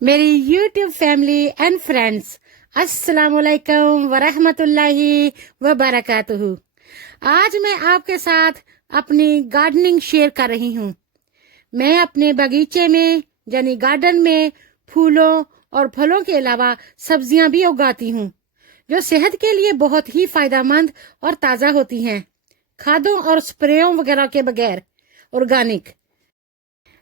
मेरी YouTube family and friends, अस्सलाम वालेकुम वरहमतुल्लाहि वबरकातुहू। आज मैं आपके साथ अपनी गार्डनिंग शेयर कर रही हूँ। मैं अपने बगीचे में यानी गार्डन में फूलों और फलों के अलावा सब्जियां भी उगाती हूँ जो सेहत के लिए बहुत ही फायदेमंद और ताज़ा होती हैं, खादों और स्प्रेयों वगैरह के बगैर। ऑर्गेनिक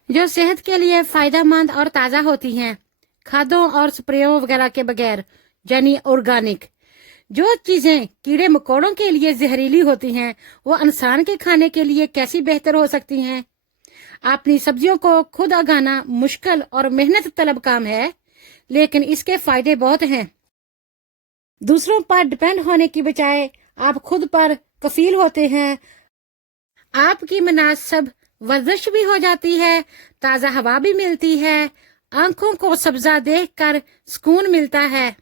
जो सेहत के लिए फायदेमंद और ताज़ा होती हैं, खादों और स्प्रेयों वगैरह के बगैर, यानी ऑर्गेनिक। जो चीजें कीड़े मकोड़ों के लिए जहरीली होती हैं वो इंसान के खाने के लिए कैसी बेहतर हो सकती हैं। अपनी सब्जियों को खुद उगाना मुश्किल और मेहनत तलब काम है, लेकिन इसके फायदे बहुत हैं। दूसरों पर डिपेंड होने की बजाय आप खुद पर कफील होते हैं। आपकी मुनासिब वर्जिश भी हो जाती है, ताज़ा हवा भी मिलती है, आंखों को सब्जा देखकर सुकून मिलता है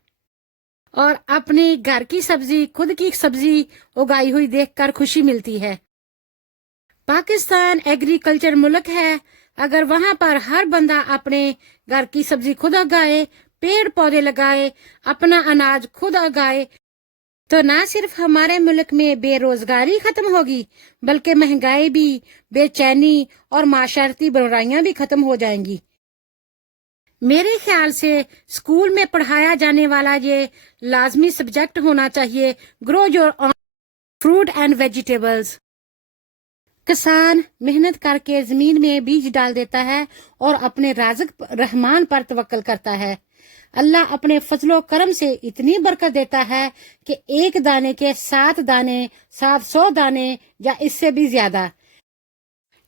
और अपनी घर की सब्जी, खुद की सब्जी उगाई हुई देखकर खुशी मिलती है। पाकिस्तान एग्रीकल्चर मुल्क है। अगर वहां पर हर बंदा अपने घर की सब्जी खुद उगाए, पेड़ पौधे लगाए, अपना अनाज खुद उगाए, तो ना सिर्फ हमारे मुल्क में बेरोजगारी खत्म होगी, बल्कि महंगाई भी, बेचैनी और माशरती बुराइयां भी खत्म हो जाएंगी। मेरे ख्याल से स्कूल में पढ़ाया जाने वाला ये लाजमी सब्जेक्ट होना चाहिए, grow your own fruit and vegetables. किसान मेहनत करके जमीन में बीज डाल देता है और अपने राज़िक रहमान पर तवक्कल करता है। अल्लाह अपने फजलो करम से इतनी बरकत देता है कि एक दाने के 7 दाने 700 दाने या इससे भी ज्यादा।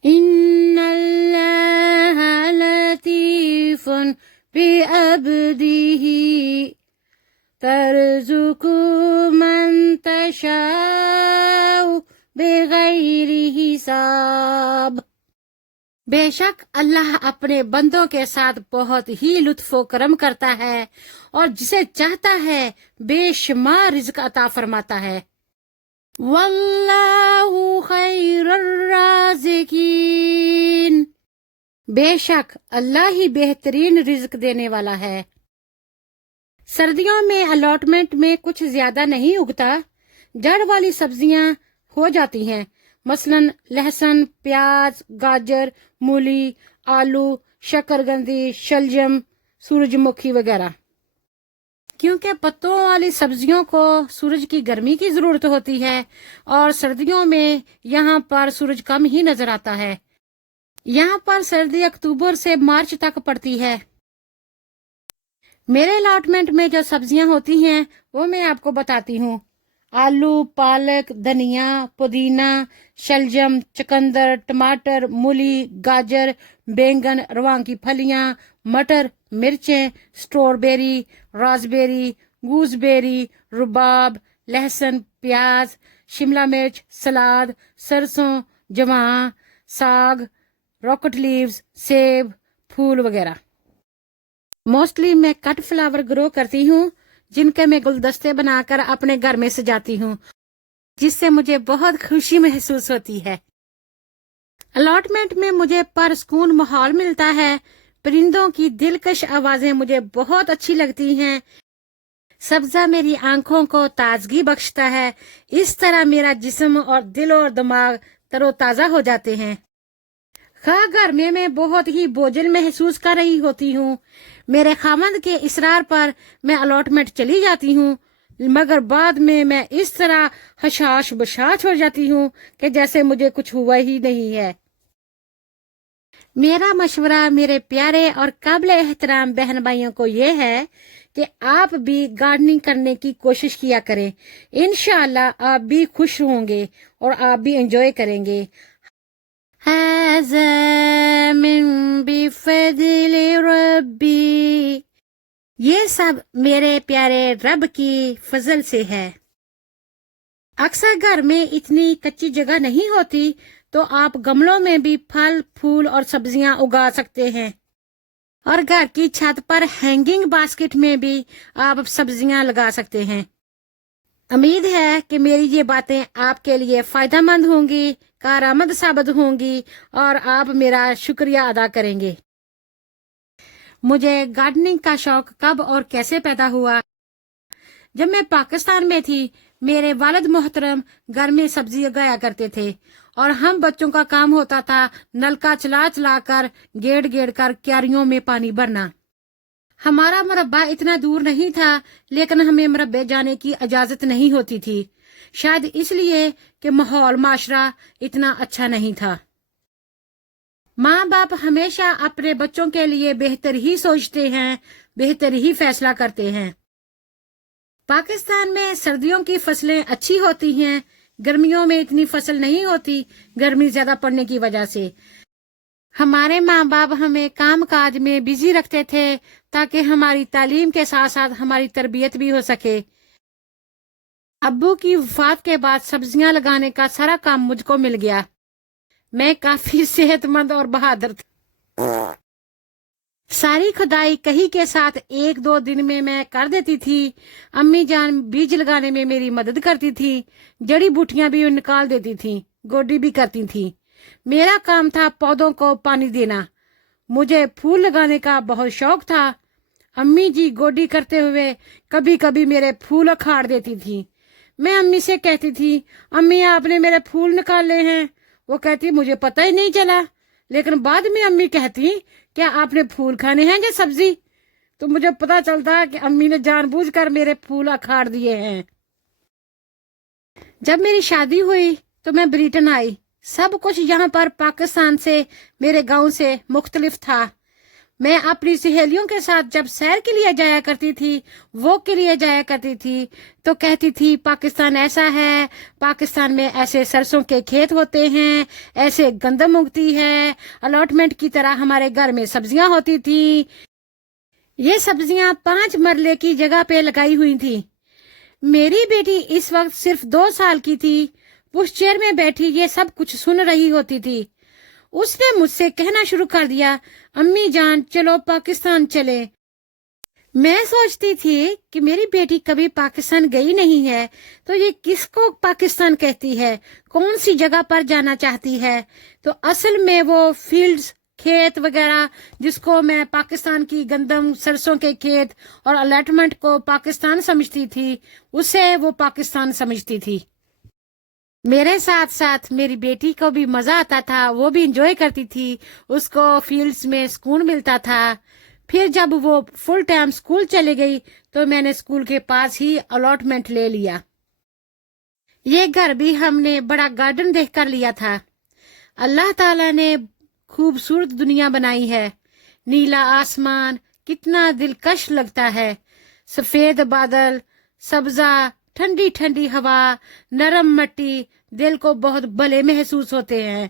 इन्नल्लाह लतीफुन बिअब्दिही तर्जुकु मन तशाउ बेगैरि हिसाब। बेशक अल्लाह अपने बंदों के साथ बहुत ही लुत्फो करम करता है और जिसे चाहता है बेशुमार रिज़्क अता फरमाता है। वल्लाहु खैरुर राज़िकीन। बेशक अल्लाह ही बेहतरीन रिज़्क देने वाला है। सर्दियों में अलॉटमेंट में कुछ ज्यादा नहीं उगता, जड़ वाली सब्जियां हो जाती हैं, मसलन लहसुन, प्याज, गाजर, मूली, आलू, शकरकंदी, शलजम, सूरजमुखी वगैरह। क्योंकि पत्तों वाली सब्जियों को सूरज की गर्मी की जरूरत होती है और सर्दियों में यहाँ पर सूरज कम ही नजर आता है। यहाँ पर सर्दी अक्टूबर से मार्च तक पड़ती है। मेरे अलॉटमेंट में जो सब्जियां होती हैं वो मैं आपको बताती हूँ। आलू, पालक, धनिया, पुदीना, शलजम, चुकंदर, टमाटर, मूली, गाजर, बैंगन, रवां की फलियां, मटर, मिर्चें, स्ट्रॉबेरी, रास्पबेरी, गूसबेरी, रुबाब, लहसुन, प्याज, शिमला मिर्च, सलाद, सरसों, जवां, साग, रॉकेट लीव्स, सेब, फूल वगैरह। मोस्टली मैं कट फ्लावर ग्रो करती हूँ जिनके मैं गुलदस्ते बनाकर अपने घर में सजाती हूँ, जिससे मुझे बहुत खुशी महसूस होती है। अलॉटमेंट में मुझे परसकून माहौल मिलता है। परिंदों की दिलकश आवाजें मुझे बहुत अच्छी लगती हैं। सब्जा मेरी आंखों को ताजगी बख्शता है। इस तरह मेरा जिस्म और दिल और दिमाग तरोताजा हो जाते हैं। घर में मैं बहुत ही बोझिल महसूस कर रही होती हूँ। मेरे खामंद के इसरार पर मैं अलॉटमेंट चली जाती हूँ, मगर बाद में मैं इस तरह हशाश बशाश हो जाती हूँ कि जैसे मुझे कुछ हुआ ही नहीं है। मेरा मशवरा मेरे प्यारे और काबिल एहतराम बहन भाइयों को ये है कि आप भी गार्डनिंग करने की कोशिश किया करें। इंशाअल्लाह आप भी खुश होंगे और आप भी एंजॉय करेंगे। हाज़ा मिन बिफज़्लि रब्बी। ये सब मेरे प्यारे रब की फजल से है। अक्सर घर में इतनी कच्ची जगह नहीं होती, तो आप गमलों में भी फल, फूल और सब्जियां उगा सकते हैं और घर की छत पर हैंगिंग बास्केट में भी आप सब्जियां लगा सकते हैं। उम्मीद है कि मेरी ये बातें आपके लिए फायदेमंद होंगी, कारआमद साबित होंगी और आप मेरा शुक्रिया अदा करेंगे। मुझे गार्डनिंग का शौक कब और कैसे पैदा हुआ? जब मैं पाकिस्तान में थी, मेरे वालिद मोहतरम घर में सब्जी उगाया करते थे और हम बच्चों का काम होता था नलका चला चला कर गेड़ गेड़ कर क्यारियों में पानी भरना। हमारा मुरब्बा इतना दूर नहीं था, लेकिन हमें मुरब्बे जाने की इजाजत नहीं होती थी, शायद इसलिए कि माहौल माशरा इतना अच्छा नहीं था। माँ बाप हमेशा अपने बच्चों के लिए बेहतर ही सोचते हैं, बेहतर ही फैसला करते हैं। पाकिस्तान में सर्दियों की फसलें अच्छी होती हैं, गर्मियों में इतनी फसल नहीं होती, गर्मी ज्यादा पड़ने की वजह से। हमारे माँ बाप हमें काम काज में बिजी रखते थे ताकि हमारी तालीम के साथ साथ हमारी तरबियत भी हो सके। अब्बू की वफात के बाद सब्जियां लगाने का सारा काम मुझको मिल गया। मैं काफी सेहतमंद और बहादुर थी। सारी खुदाई कहीं के साथ 1-2 दिन में मैं कर देती थी। अम्मी जान बीज लगाने में मेरी मदद करती थी, जड़ी बूटियां भी निकाल देती थी, गोडी भी करती थी। मेरा काम था पौधों को पानी देना। मुझे फूल लगाने का बहुत शौक था। अम्मी जी गोडी करते हुए कभी कभी मेरे फूल उखाड़ देती थी। मैं अम्मी से कहती थी, अम्मी आपने मेरे फूल निकाले हैं। वो कहती मुझे पता ही नहीं चला। लेकिन बाद में अम्मी कहती, क्या आपने फूल खाने हैं या सब्जी? तो मुझे पता चलता कि अम्मी ने जानबूझकर मेरे फूल उखाड़ दिए हैं। जब मेरी शादी हुई तो मैं ब्रिटेन आई। सब कुछ यहाँ पर पाकिस्तान से, मेरे गांव से मुख्तलिफ था। मैं अपनी सहेलियों के साथ जब सैर के लिए जाया करती थी, वॉक के लिए जाया करती थी, तो कहती थी पाकिस्तान ऐसा है, पाकिस्तान में ऐसे सरसों के खेत होते हैं, ऐसे गंदम उगती है, अलॉटमेंट की तरह हमारे घर में सब्जियां होती थी। ये सब्जियां 5 मरले की जगह पे लगाई हुई थी। मेरी बेटी इस वक्त सिर्फ 2 साल की थी। उस चेयर में बैठी ये सब कुछ सुन रही होती थी। उसने मुझसे कहना शुरू कर दिया, अम्मी जान चलो पाकिस्तान चले। मैं सोचती थी कि मेरी बेटी कभी पाकिस्तान गई नहीं है, तो ये किसको पाकिस्तान कहती है, कौन सी जगह पर जाना चाहती है। तो असल में वो फील्ड्स, खेत वगैरह, जिसको मैं पाकिस्तान की गंदम, सरसों के खेत और अलॉटमेंट को पाकिस्तान समझती थी, उसे वो पाकिस्तान समझती थी। मेरे साथ साथ मेरी बेटी को भी मजा आता था, वो भी इंजॉय करती थी, उसको फील्ड्स में सुकून मिलता था। फिर जब वो फुल टाइम स्कूल चली गई तो मैंने स्कूल के पास ही अलॉटमेंट ले लिया। ये घर भी हमने बड़ा गार्डन देखकर लिया था। अल्लाह ताला ने खूबसूरत दुनिया बनाई है। नीला आसमान कितना दिलकश लगता है, सफेद बादल, सब्जा, ठंडी ठंडी हवा, नरम मिट्टी दिल को बहुत भले महसूस होते हैं।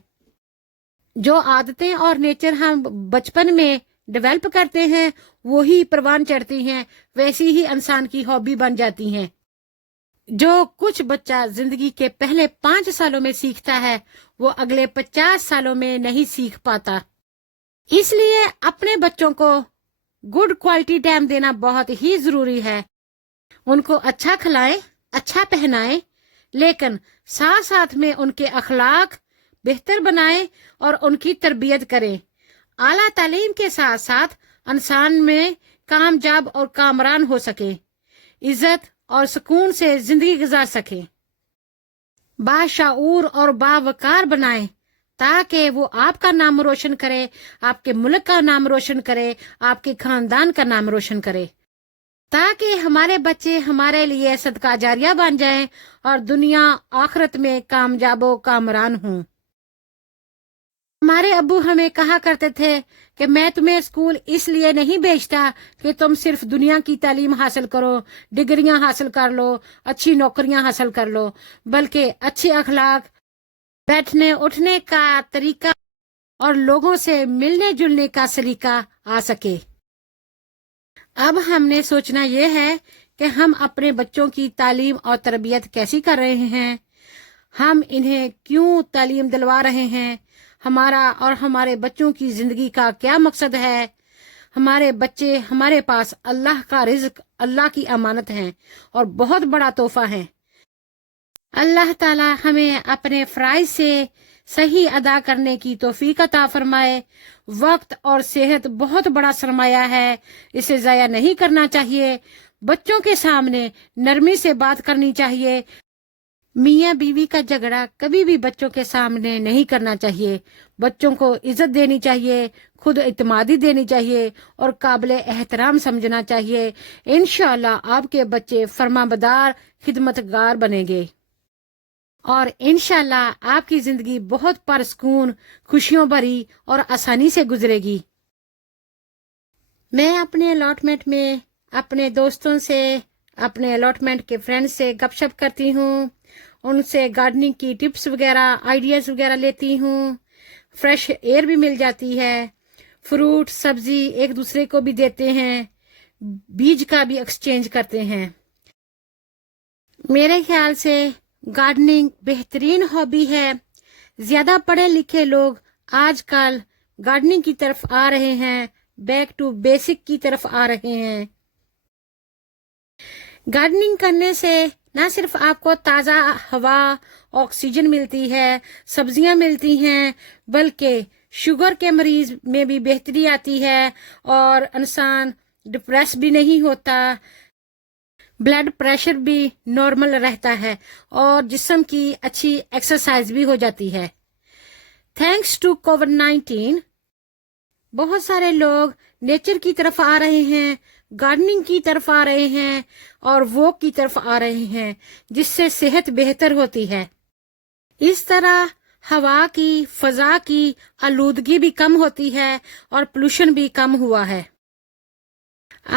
जो आदतें और नेचर हम बचपन में डेवलप करते हैं, वो ही परवान चढ़ती हैं, वैसी ही इंसान की हॉबी बन जाती हैं। जो कुछ बच्चा जिंदगी के पहले 5 सालों में सीखता है, वो अगले 50 सालों में नहीं सीख पाता। इसलिए अपने बच्चों को गुड क्वालिटी टाइम देना बहुत ही जरूरी है। उनको अच्छा खिलाएं, अच्छा पहनाएं, लेकिन साथ साथ में उनके अखलाक बेहतर बनाएं और उनकी तरबियत करें। आला तालीम के साथ साथ इंसान में कामयाब और कामरान हो सके, इज्जत और सुकून से जिंदगी गुजार सके। बाशऊर और बावकार बनाएं ताकि वो आपका नाम रोशन करे, आपके मुल्क का नाम रोशन करे, आपके खानदान का नाम रोशन करे, ताकि हमारे बच्चे हमारे लिए सदका जारिया बन जाएं और दुनिया आखिरत में कामयाबो कामरान हों। हमारे अब्बू हमें कहा करते थे कि मैं तुम्हें स्कूल इसलिए नहीं भेजता कि तुम सिर्फ दुनिया की तालीम हासिल करो, डिग्रियां हासिल कर लो, अच्छी नौकरियां हासिल कर लो, बल्कि अच्छे अखलाक, बैठने उठने का तरीका और लोगों से मिलने जुलने का सलीका आ सके। अब हमने सोचना यह है कि हम अपने बच्चों की तालीम और तरबियत कैसी कर रहे हैं, हम इन्हें क्यों तालीम दिलवा रहे हैं, हमारा और हमारे बच्चों की जिंदगी का क्या मकसद है। हमारे बच्चे हमारे पास अल्लाह का रिज्क, अल्लाह की अमानत हैं और बहुत बड़ा तोहफा है। अल्लाह ताला हमें अपने फराइज से सही अदा करने की तौफीक अता फरमाए। वक्त और सेहत बहुत बड़ा सरमाया है, इसे ज़ाया नहीं करना चाहिए। बच्चों के सामने नरमी से बात करनी चाहिए। मियाँ बीवी का झगड़ा कभी भी बच्चों के सामने नहीं करना चाहिए। बच्चों को इज्जत देनी चाहिए, खुद इत्मीदी देनी चाहिए और काबिले एहतराम समझना चाहिए। इंशाअल्लाह आपके बच्चे फरमाबरदार खिदमतगार बनेंगे और इंशाअल्लाह आपकी जिंदगी बहुत परसकून, खुशियों भरी और आसानी से गुजरेगी। मैं अपने अलॉटमेंट में अपने दोस्तों से, अपने अलॉटमेंट के फ्रेंड्स से गपशप करती हूँ, उनसे गार्डनिंग की टिप्स वगैरह, आइडियाज़ वगैरह लेती हूँ। फ्रेश एयर भी मिल जाती है। फ्रूट सब्जी एक दूसरे को भी देते हैं, बीज का भी एक्सचेंज करते हैं। मेरे ख्याल से गार्डनिंग बेहतरीन हॉबी है। ज्यादा पढ़े लिखे लोग आजकल गार्डनिंग की तरफ आ रहे हैं, बैक टू बेसिक की तरफ आ रहे हैं। गार्डनिंग करने से न सिर्फ आपको ताज़ा हवा, ऑक्सीजन मिलती है, सब्जियां मिलती हैं, बल्कि शुगर के मरीज में भी बेहतरी आती है और इंसान डिप्रेस भी नहीं होता। ब्लड प्रेशर भी नॉर्मल रहता है और जिस्म की अच्छी एक्सरसाइज भी हो जाती है। थैंक्स टू कोविड-19 बहुत सारे लोग नेचर की तरफ आ रहे हैं, गार्डनिंग की तरफ आ रहे हैं और वॉक की तरफ आ रहे हैं, जिससे सेहत बेहतर होती है। इस तरह हवा की, फजा की आलूदगी भी कम होती है और पोल्यूशन भी कम हुआ है।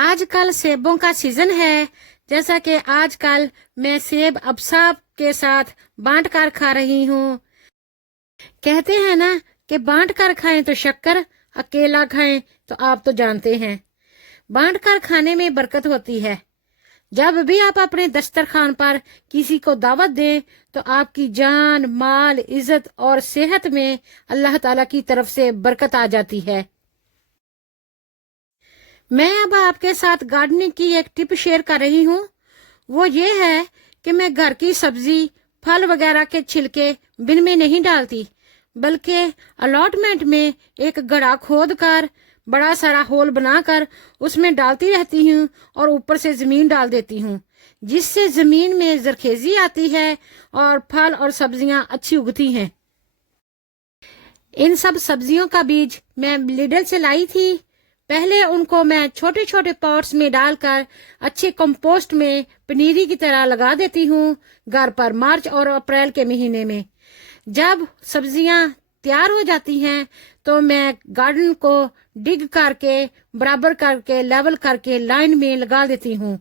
आजकल सेबों का सीजन है, जैसा कि आजकल मैं सेब अब्साब के साथ बांट कर खा रही हूँ। कहते हैं ना कि बांट कर खाएं तो शक्कर, अकेला खाएं तो आप तो जानते हैं। बांट कर खाने में बरकत होती है। जब भी आप अपने दस्तरखान पर किसी को दावत दें तो आपकी जान, माल, इज्जत और सेहत में अल्लाह ताला की तरफ से बरकत आ जाती है। मैं अब आपके साथ गार्डनिंग की एक टिप शेयर कर रही हूँ। वो ये है कि मैं घर की सब्जी, फल वगैरह के छिलके बिन में नहीं डालती, बल्कि अलॉटमेंट में एक गड्ढा खोद कर बड़ा सारा होल बनाकर उसमें डालती रहती हूँ और ऊपर से जमीन डाल देती हूँ, जिससे जमीन में जरखेजी आती है और फल और सब्जियां अच्छी उगती हैं। इन सब सब्जियों का बीज मैं लिडल से लाई थी। पहले उनको मैं छोटे छोटे पॉट्स में डालकर अच्छे कंपोस्ट में पनीरी की तरह लगा देती हूँ घर पर मार्च और अप्रैल के महीने में। जब सब्जियां तैयार हो जाती हैं तो मैं गार्डन को डिग करके, बराबर करके, लेवल करके लाइन में लगा देती हूँ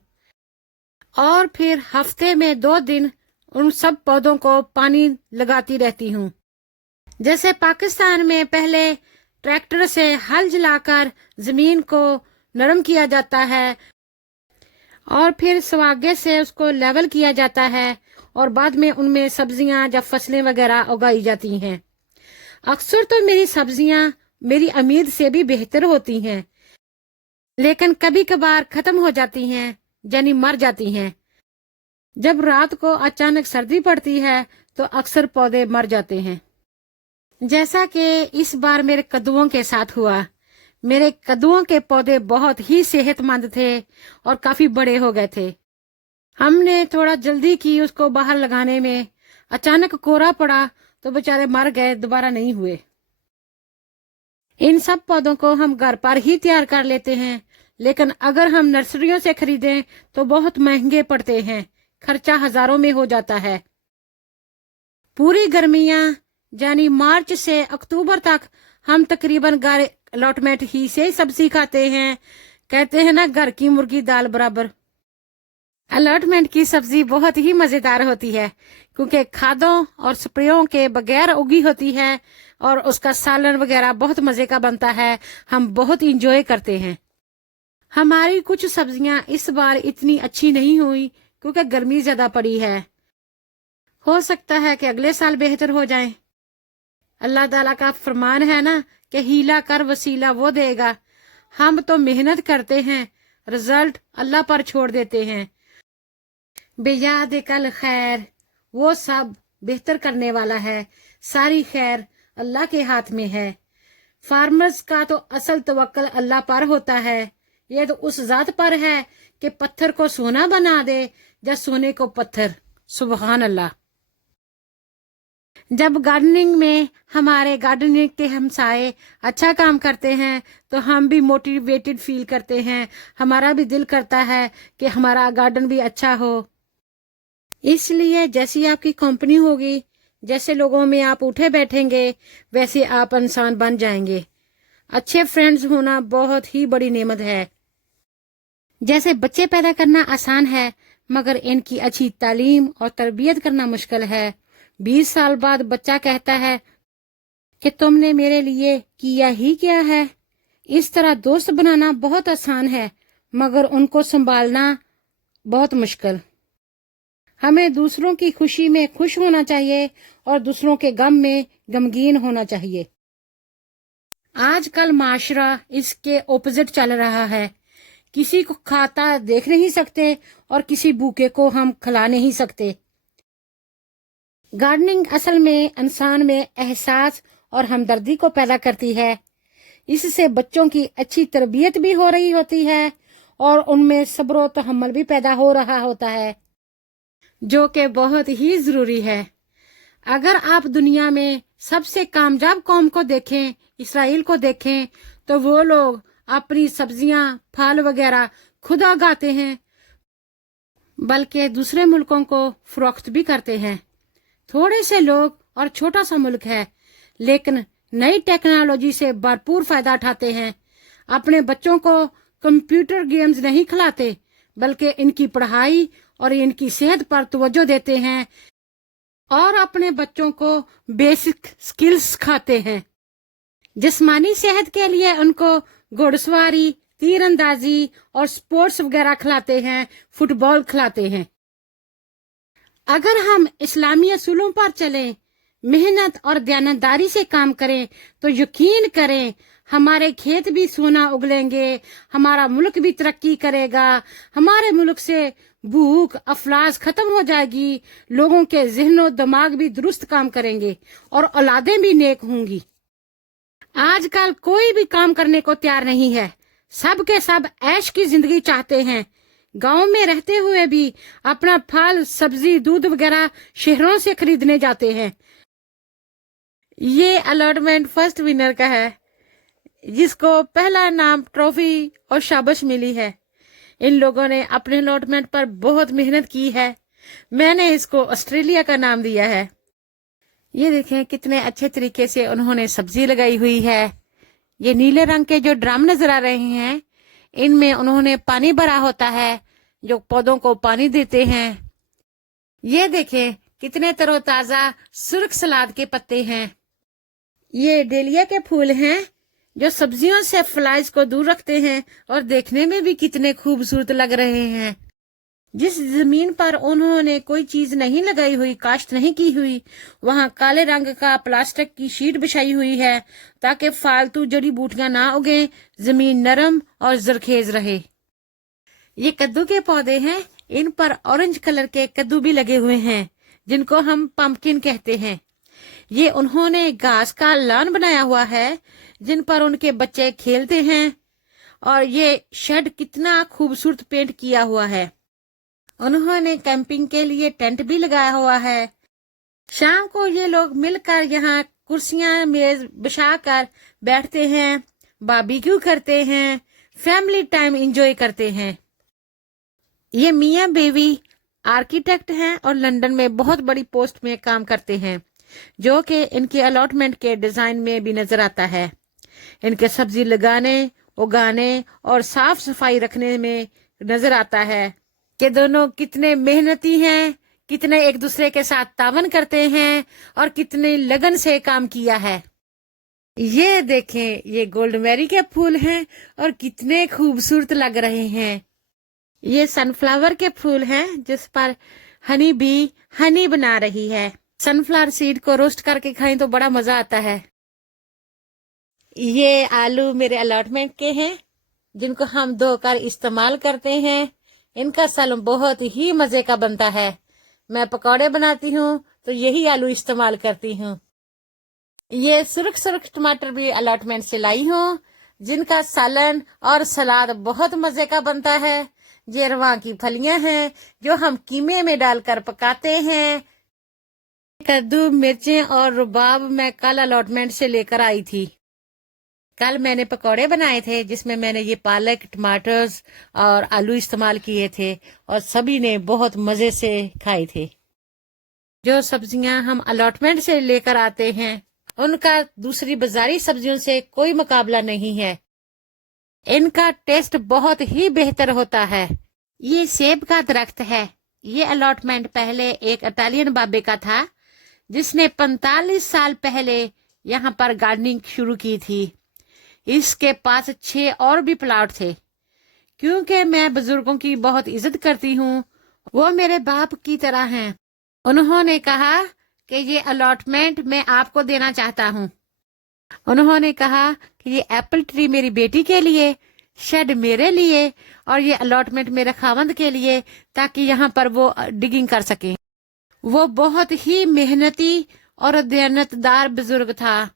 और फिर हफ्ते में 2 दिन उन सब पौधों को पानी लगाती रहती हूँ। जैसे पाकिस्तान में पहले ट्रैक्टर से हल जलाकर जमीन को नरम किया जाता है और फिर सवागे से उसको लेवल किया जाता है और बाद में उनमें सब्जियां या फसलें वगैरह उगाई जाती हैं। अक्सर तो मेरी सब्जियां मेरी उम्मीद से भी बेहतर होती हैं, लेकिन कभी कभार खत्म हो जाती हैं, यानी मर जाती हैं। जब रात को अचानक सर्दी पड़ती है तो अक्सर पौधे मर जाते हैं, जैसा कि इस बार मेरे कद्दुओं के साथ हुआ। मेरे कद्दुओं के पौधे बहुत ही सेहतमंद थे और काफी बड़े हो गए थे। हमने थोड़ा जल्दी की उसको बाहर लगाने में, अचानक कोहरा पड़ा तो बेचारे मर गए, दोबारा नहीं हुए। इन सब पौधों को हम घर पर ही तैयार कर लेते हैं, लेकिन अगर हम नर्सरियों से खरीदें तो बहुत महंगे पड़ते हैं, खर्चा हजारों में हो जाता है। पूरी गर्मियां यानी मार्च से अक्टूबर तक हम तकरीबन घर अलॉटमेंट ही से सब्जी खाते हैं। कहते हैं ना, घर की मुर्गी दाल बराबर। अलॉटमेंट की सब्जी बहुत ही मजेदार होती है क्योंकि खादों और स्प्रेयों के बगैर उगी होती है और उसका सालन वगैरह बहुत मजे का बनता है। हम बहुत इंजॉय करते हैं। हमारी कुछ सब्जियां इस बार इतनी अच्छी नहीं हुई क्योंकि गर्मी ज्यादा पड़ी है। हो सकता है कि अगले साल बेहतर हो जाए। अल्लाह ताला का फरमान है ना कि हीला कर वसीला वो देगा। हम तो मेहनत करते हैं, रिजल्ट अल्लाह पर छोड़ देते हैं। बेयाद कल खैर, वो सब बेहतर करने वाला है। सारी खैर अल्लाह के हाथ में है। फार्मर्स का तो असल तवक्कल अल्लाह पर होता है। ये तो उस जात पर है कि पत्थर को सोना बना दे या सोने को पत्थर। सुभान अल्लाह। जब गार्डनिंग में हमारे गार्डनिंग के हमसाए अच्छा काम करते हैं तो हम भी मोटिवेटेड फील करते हैं। हमारा भी दिल करता है कि हमारा गार्डन भी अच्छा हो। इसलिए जैसी आपकी कंपनी होगी, जैसे लोगों में आप उठे बैठेंगे, वैसे आप इंसान बन जाएंगे। अच्छे फ्रेंड्स होना बहुत ही बड़ी नेमत है। जैसे बच्चे पैदा करना आसान है, मगर इनकी अच्छी तालीम और तरबियत करना मुश्किल है। 20 साल बाद बच्चा कहता है कि तुमने मेरे लिए किया ही क्या है। इस तरह दोस्त बनाना बहुत आसान है, मगर उनको संभालना बहुत मुश्किल। हमें दूसरों की खुशी में खुश होना चाहिए और दूसरों के गम में गमगीन होना चाहिए। आजकल माशरा इसके ओपोजिट चल रहा है। किसी को खाता देख नहीं सकते और किसी भूखे को हम खिला नहीं सकते। गार्डनिंग असल में इंसान में एहसास और हमदर्दी को पैदा करती है। इससे बच्चों की अच्छी तरबियत भी हो रही होती है और उनमें सब्र और तहम्मुल भी पैदा हो रहा होता है, जो कि बहुत ही जरूरी है। अगर आप दुनिया में सबसे कामयाब कौम को देखें, इसराइल को देखें, तो वो लोग अपनी सब्जियां, फल वगैरह खुद उगाते हैं, बल्कि दूसरे मुल्कों को फरोख्त भी करते हैं। थोड़े से लोग और छोटा सा मुल्क है, लेकिन नई टेक्नोलॉजी से भरपूर फायदा उठाते हैं। अपने बच्चों को कंप्यूटर गेम्स नहीं खिलाते, बल्कि इनकी पढ़ाई और इनकी सेहत पर तवज्जो देते हैं और अपने बच्चों को बेसिक स्किल्स सिखाते हैं। जिस्मानी सेहत के लिए उनको घुड़सवारी, तीरंदाजी और स्पोर्ट्स वगैरह खिलाते हैं, फुटबॉल खिलाते हैं। अगर हम इस्लामी असूलों पर चलें, मेहनत और दयानतदारी से काम करें, तो यकीन करें हमारे खेत भी सोना उगलेंगे, हमारा मुल्क भी तरक्की करेगा, हमारे मुल्क से भूख अफलास खत्म हो जाएगी, लोगों के ज़हन और दिमाग भी दुरुस्त काम करेंगे और औलादें भी नेक होंगी। आजकल कोई भी काम करने को तैयार नहीं है। सब के सब ऐश की जिंदगी चाहते हैं। गांव में रहते हुए भी अपना फल, सब्जी, दूध वगैरह शहरों से खरीदने जाते हैं। ये अलॉटमेंट फर्स्ट विनर का है, जिसको पहला नाम, ट्रॉफी और शाबाश मिली है। इन लोगों ने अपने अलॉटमेंट पर बहुत मेहनत की है। मैंने इसको ऑस्ट्रेलिया का नाम दिया है। ये देखें कितने अच्छे तरीके से उन्होंने सब्जी लगाई हुई है। ये नीले रंग के जो ड्रम नजर आ रहे हैं, इनमें उन्होंने पानी भरा होता है, जो पौधों को पानी देते हैं। ये देखें कितने तरोताजा सुर्ख सलाद के पत्ते हैं। ये डेलिया के फूल हैं, जो सब्जियों से फ्लाइज को दूर रखते हैं और देखने में भी कितने खूबसूरत लग रहे हैं। जिस जमीन पर उन्होंने कोई चीज नहीं लगाई हुई, काश्त नहीं की हुई, वहां काले रंग का प्लास्टिक की शीट बिछाई हुई है, ताकि फालतू जड़ी बूटियां ना उगे, जमीन नरम और जरखेज रहे। ये कद्दू के पौधे हैं। इन पर ऑरेंज कलर के कद्दू भी लगे हुए हैं, जिनको हम पंपकिन कहते हैं। ये उन्होंने घास का लान बनाया हुआ है, जिन पर उनके बच्चे खेलते हैं। और ये शेड कितना खूबसूरत पेंट किया हुआ है। उन्होंने कैंपिंग के लिए टेंट भी लगाया हुआ है। शाम को ये लोग मिलकर यहाँ कुर्सियां मेज बिछाकर बैठते हैं, बारबेक्यू करते हैं, फैमिली टाइम एंजॉय करते हैं। ये मियाँ बीवी आर्किटेक्ट हैं और लंदन में बहुत बड़ी पोस्ट में काम करते हैं, जो कि इनके अलॉटमेंट के डिजाइन में भी नजर आता है। इनके सब्जी लगाने, उगाने और साफ सफाई रखने में नजर आता है कि दोनों कितने मेहनती हैं, कितने एक दूसरे के साथ तावन करते हैं और कितने लगन से काम किया है। ये देखें, ये गोल्ड मैरी के फूल हैं और कितने खूबसूरत लग रहे हैं। ये सनफ्लावर के फूल हैं, जिस पर हनी बी हनी बना रही है। सनफ्लावर सीड को रोस्ट करके खाएं तो बड़ा मजा आता है। ये आलू मेरे अलॉटमेंट के हैं, जिनको हम धोकर इस्तेमाल करते हैं। इनका सलम बहुत ही मजे का बनता है। मैं पकौड़े बनाती हूँ तो यही आलू इस्तेमाल करती हूँ। ये सुर्ख सुर्ख टमाटर भी अलॉटमेंट से लाई हूँ, जिनका सालन और सलाद बहुत मजे का बनता है। ये रवा की फलियां हैं जो हम कीमे में डालकर पकाते हैं। कद्दू, मिर्चें और रुबाब मैं कल अलॉटमेंट से लेकर आई थी। कल मैंने पकौड़े बनाए थे जिसमें मैंने ये पालक, टमाटर्स और आलू इस्तेमाल किए थे और सभी ने बहुत मजे से खाए थे। जो सब्जियां हम अलॉटमेंट से लेकर आते हैं उनका दूसरी बाजारी सब्जियों से कोई मुकाबला नहीं है। इनका टेस्ट बहुत ही बेहतर होता है। ये सेब का दरख्त है। ये अलॉटमेंट पहले एक इटालियन बाबे का था जिसने 45 साल पहले यहाँ पर गार्डनिंग शुरू की थी। इसके पास 6 और भी प्लाट थे। क्योंकि मैं बुजुर्गों की बहुत इज्जत करती हूँ, वो मेरे बाप की तरह हैं। उन्होंने कहा कि ये अलॉटमेंट मैं आपको देना चाहता हूँ। उन्होंने कहा कि ये एप्पल ट्री मेरी बेटी के लिए, शेड मेरे लिए और ये अलॉटमेंट मेरे खावंद के लिए, ताकि यहाँ पर वो डिगिंग कर सके। वो बहुत ही मेहनती और दयानतदार बुजुर्ग था।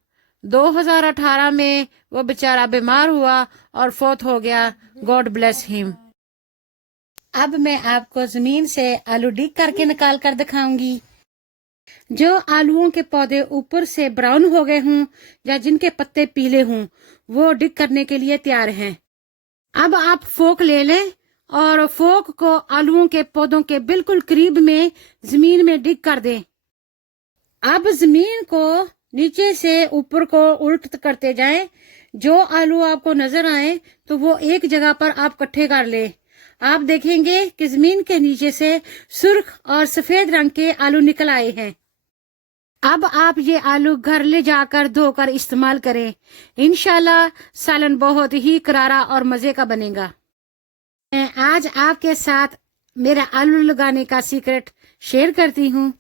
2018 में वो बेचारा बीमार हुआ और फौत हो गया। God bless him. अब मैं आपको जमीन से आलू डिग करके निकाल कर दिखाऊंगी। जो आलूओं के पौधे ऊपर से ब्राउन हो गए हों या जिनके पत्ते पीले हों, वो डिग करने के लिए तैयार हैं। अब आप फोक ले लें और फोक को आलूओं के पौधों के बिल्कुल करीब में जमीन में डिग कर दें। अब जमीन को नीचे से ऊपर को उल्ट करते जाएं। जो आलू आपको नजर आए तो वो एक जगह पर आप इकट्ठे कर ले। आप देखेंगे कि जमीन के नीचे से सुर्ख और सफेद रंग के आलू निकल आए हैं। अब आप ये आलू घर ले जाकर धोकर इस्तेमाल करें। इंशाल्लाह सालन बहुत ही करारा और मजे का बनेगा। मैं आज आपके साथ मेरा आलू लगाने का सीक्रेट शेयर करती हूँ।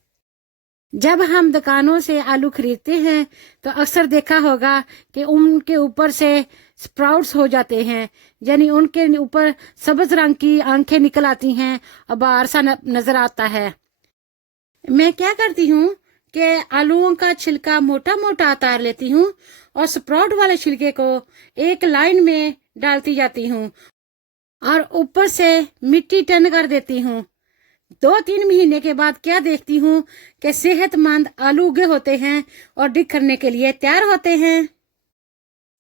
जब हम दुकानों से आलू खरीदते हैं तो अक्सर देखा होगा कि उनके ऊपर से स्प्राउट्स हो जाते हैं, यानी उनके ऊपर सब्ज रंग की आंखें निकल आती हैं और बाहर सा नजर आता है। मैं क्या करती हूँ कि आलूओं का छिलका मोटा मोटा उतार लेती हूँ और स्प्राउट वाले छिलके को एक लाइन में डालती जाती हूँ और ऊपर से मिट्टी टन कर देती हूँ। 2-3 महीने के बाद क्या देखती हूँ कि सेहतमंद आलू उगे होते हैं और डिग करने के लिए तैयार होते हैं।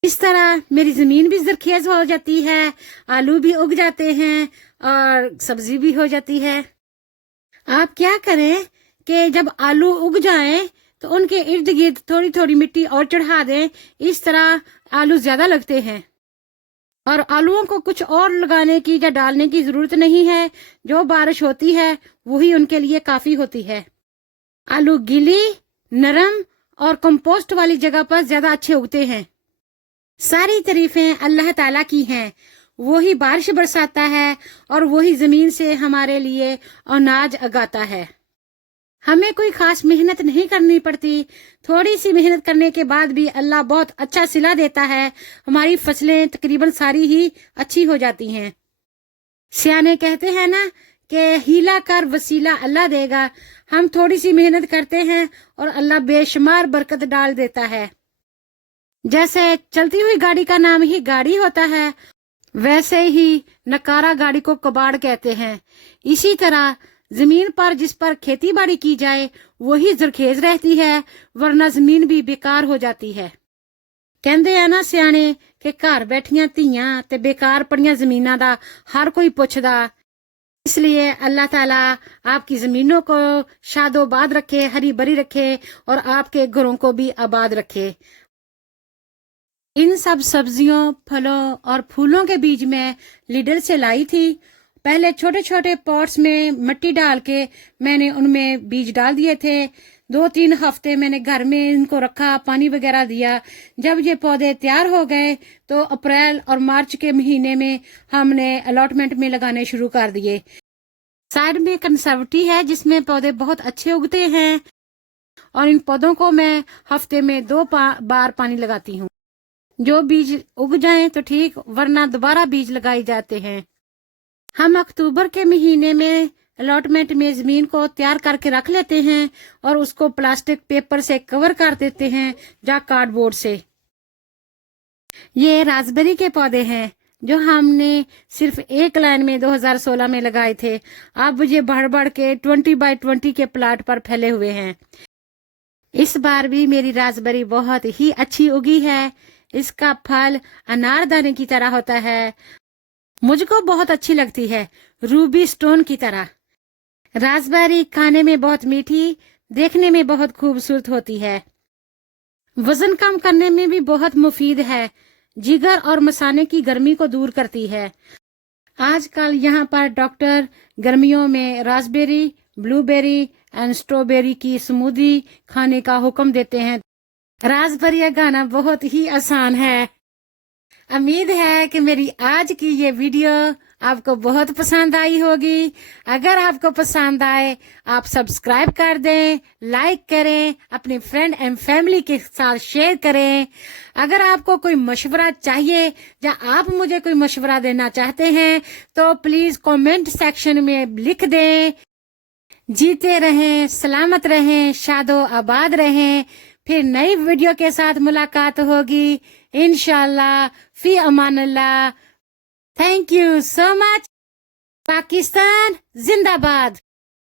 इस तरह मेरी जमीन भी जरखेज हो जाती है, आलू भी उग जाते हैं और सब्जी भी हो जाती है। आप क्या करें कि जब आलू उग जाएं तो उनके इर्द गिर्द थोड़ी थोड़ी मिट्टी और चढ़ा दें। इस तरह आलू ज्यादा लगते हैं और आलूओं को कुछ और लगाने की या डालने की जरूरत नहीं है। जो बारिश होती है वही उनके लिए काफी होती है। आलू गीली, नरम और कंपोस्ट वाली जगह पर ज्यादा अच्छे उगते हैं। सारी तारीफें अल्लाह ताला की हैं। वही बारिश बरसाता है और वही जमीन से हमारे लिए अनाज उगाता है। हमें कोई खास मेहनत नहीं करनी पड़ती। थोड़ी सी मेहनत करने के बाद भी अल्लाह बहुत अच्छा सिला देता है। हमारी फसलें तकरीबन सारी ही अच्छी हो जाती हैं। सियाने कहते हैं ना कि हीला कर वसीला अल्लाह देगा। हम थोड़ी सी मेहनत करते हैं और अल्लाह बेशुमार बरकत डाल देता है। जैसे चलती हुई गाड़ी का नाम ही गाड़ी होता है, वैसे ही नकारा गाड़ी को कबाड़ कहते हैं। इसी तरह जमीन पर जिस पर खेती बाड़ी की जाए वही जरखेज रहती है, वरना जमीन भी बेकार हो जाती है। कहते हैं ना सियाने कि घर बैठियां धीयां ते बेकार पड़ियां जमीनां दा हर कोई पुछदा। इसलिए अल्लाह ताला आपकी जमीनों को शादोबाद रखे, हरी भरी रखे और आपके घरों को भी आबाद रखे। इन सब सब्जियों, फलों और फूलों के बीज मैं लीडर से लाई थी। पहले छोटे छोटे पॉट्स में मिट्टी डाल के मैंने उनमें बीज डाल दिए थे। 2-3 हफ्ते मैंने घर में इनको रखा, पानी वगैरह दिया। जब ये पौधे तैयार हो गए तो अप्रैल और मार्च के महीने में हमने अलॉटमेंट में लगाने शुरू कर दिए। साइड में कंसर्वेटी है जिसमें पौधे बहुत अच्छे उगते हैं और इन पौधों को मैं हफ्ते में 2 बार पानी लगाती हूँ। जो बीज उग जाएं तो ठीक, वरना दोबारा बीज लगाए जाते हैं। हम अक्टूबर के महीने में अलॉटमेंट में जमीन को तैयार करके रख लेते हैं और उसको प्लास्टिक पेपर से कवर कर देते हैं या कार्डबोर्ड से। ये रास्पबेरी के पौधे हैं जो हमने सिर्फ एक लाइन में 2016 में लगाए थे। अब ये बढ़ बढ़ के 20 बाय 20 के प्लाट पर फैले हुए हैं। इस बार भी मेरी रास्पबेरी बहुत ही अच्छी उगी है। इसका फल अनारदाने की तरह होता है। मुझको बहुत अच्छी लगती है, रूबी स्टोन की तरह। रास्पबेरी खाने में बहुत मीठी, देखने में बहुत खूबसूरत होती है। वजन कम करने में भी बहुत मुफीद है। जिगर और मसाने की गर्मी को दूर करती है। आजकल यहाँ पर डॉक्टर गर्मियों में रास्पबेरी, ब्लूबेरी एंड स्ट्रॉबेरी की स्मूदी खाने का हुक्म देते हैं। रास्पबेरी गाना बहुत ही आसान है। उम्मीद है कि मेरी आज की ये वीडियो आपको बहुत पसंद आई होगी। अगर आपको पसंद आए आप सब्सक्राइब कर दें, लाइक करें, अपने फ्रेंड एंड फैमिली के साथ शेयर करें। अगर आपको कोई मशवरा चाहिए या आप मुझे कोई मशवरा देना चाहते हैं तो प्लीज कमेंट सेक्शन में लिख दें। जीते रहें, सलामत रहें, शादो आबाद रहें। फिर नई वीडियो के साथ मुलाकात होगी इंशाल्लाह। फी अमानुल्लाह। Thank you so much. Pakistan जिंदाबाद।